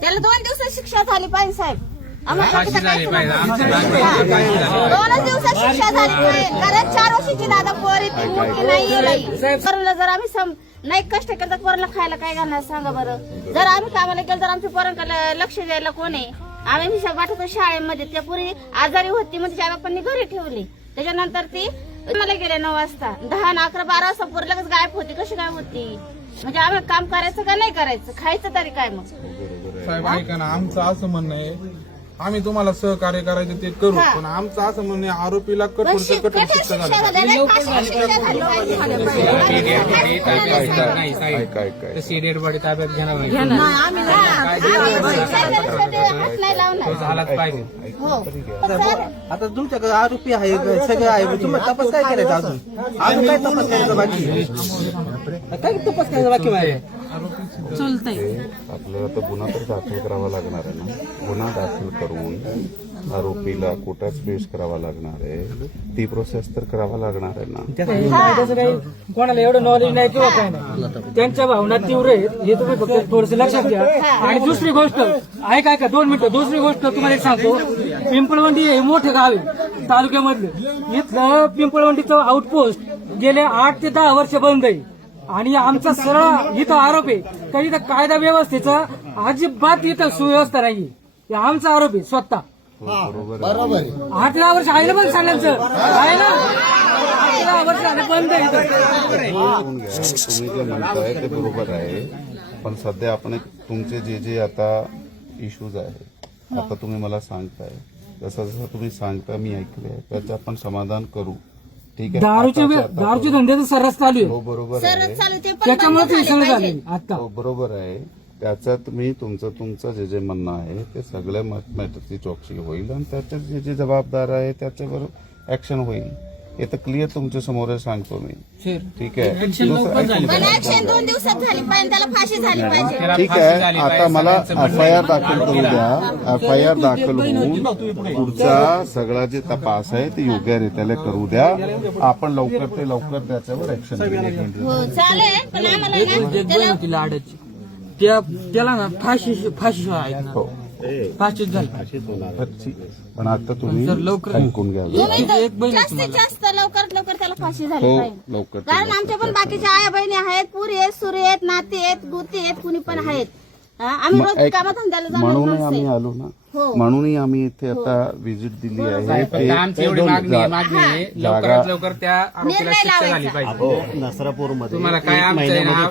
त्याला 2 दिवसात शिक्षा झाली पाहिजे साहेब. आम्हाला फाशी बाकीचं झाली काहीच पाहिजे. नाही. 2 दिवसात शिक्षा झाली पाहिजे. कारण 4 वर्षाची दादा पोरी ती मोठी नाही. पोराला जर आम्ही नाही कष्ट केलं तर पोराला खायला काय घालणार सांगा बरं. जर आम्ही कामाला गेलो तर आमच्या पोरांकडे लक्ष द्यायला कोण आहे. आम्ही हिशोब वाटतो शाळेमध्ये त्या पुरी आजारी होती म्हणजे त्या बापांनी घरी ठेवली. त्याच्यानंतर ती मला गेले 9 वाजता 10 आणि 11 12 वाजता पोरी लगेच गायब होती. कशी काय होती म्हणजे आम्ही काम करायचं का नाही करायचं खायचं तरी काय मग. साहेब ऐका ना आमचं असं म्हणणं आहे आम्ही तुम्हाला सहकार्य करायचं ते करू पण आमचं असं म्हणणं आहे आरोपीला कठोर कठोर शिक्षा शिक्षा झाली झाली फाशीची शिक्षा झाली पाहिजे. सीडेड बॉडी ताब्यात घेणार नाही. नाही लावणार. झालाच पाहिजे. हो आता तुमच्याकडे आरोपी आहे सगळं आहे तुम्हाला तपास काय करायचा अजून काय तपास करायचा बाकी काय तपास करायचा बाकी आहे. आपल्याला तर गुन्हा तर दाखल करावा लागणार आहे ना. गुन्हा दाखल करून आरोपीला कोर्टात पेश करावा लागणार आहे. ती प्रोसेस तर करावा लागणार आहे ना. त्याचं काही कोणाला एवढं नॉलेज नाही किंवा काय नाही. त्यांच्या भावना तीव्र आहेत हे तुम्ही फक्त थोडस लक्षात घ्या. आणि दुसरी गोष्ट ऐका 2 मिनिटं. दुसरी गोष्ट तुम्हाला एक सांगतो. पिंपळवंडी हे मोठे गाव आहे तालुक्यामधलं. इथलं पिंपळवंडीचं आउटपोस्ट गेले 8 ते 10 वर्ष बंद आहे. आणि आमचा सरळ इथं आरोप आहे का इथं कायदा व्यवस्थेचा अजिबात इथं सुव्यवस्था नाही. आमचा आरोप आहे स्वतः. बरोबर आहे. 8-10 वर्ष आहे ना पण सांगायचं आहे ना. 8-10 वर्ष झाले बंद आहे ऐकून घ्या. तुम्ही जे म्हणताय ते बरोबर आहे पण सध्या आपण तुमचे जे आता इश्यूज आहे आता तुम्ही मला सांगताय जसं जसं तुम्ही सांगता मी ऐकलंय त्याचं आपण समाधान करू. ठीक आहे. दारूचे धंद्याचं सर्रास चालू आहे. हो बरोबर सरळ आहे. चालू ते पण त्याच्यामुळे बंद ते झाले झाले पाहिजे. आता. हो बरोबर आहे. त्याच्यात मी तुमचं जे म्हणणं आहे ते सगळ्या मॅटरची चौकशी होईल आणि त्याच्यात जे जबाबदार आहे त्याच्यावर ऍक्शन होईल. हे तर क्लिअर तुमच्या समोर सांगतो मी. ठीक आहे. पण ऍक्शन 2 दिवसात झाली पाहिजे. त्याला फाशी झाली पाहिजे. ठीक आहे. आता मला FIR दाखल करू द्या. FIR दाखल होऊन पुढचा सगळा जे तपास आहे ते योग्यरीत्याने करू द्या. आपण लवकर ते लवकर त्याच्यावर ऍक्शन घेऊ. हो चालेल पण आम्हाला ना त्याला लाडाची त्याला ना फाशी हो फाशीच झाली. पण आता तुम्ही लवकर ऐकून घ्या. तुम्ही जास्तीत जास्त लवकरात लवकर त्याला फाशी झाली हो पाहिजे. लवकर कारण आमच्या पण बाकीच्या आया बहिणी आहेत पुरी आहेत सुरी आहेत नाते आहेत गुती आहेत कुणी पण आहेत. आम्ही रोज कामात धंद्याला जाणार म्हणूनही आम्ही आलो ना. हो. म्हणूनही आम्ही इथे आता व्हिजिट दिली आहे. फक्त आमची एवढी मागणी आहे लवकरात लवकर त्या आरोपीला निर्णय शिक्षा झाली लावायचा. पाहिजे. नसरापूरमध्ये तुम्हाला काय आमचं आहे ना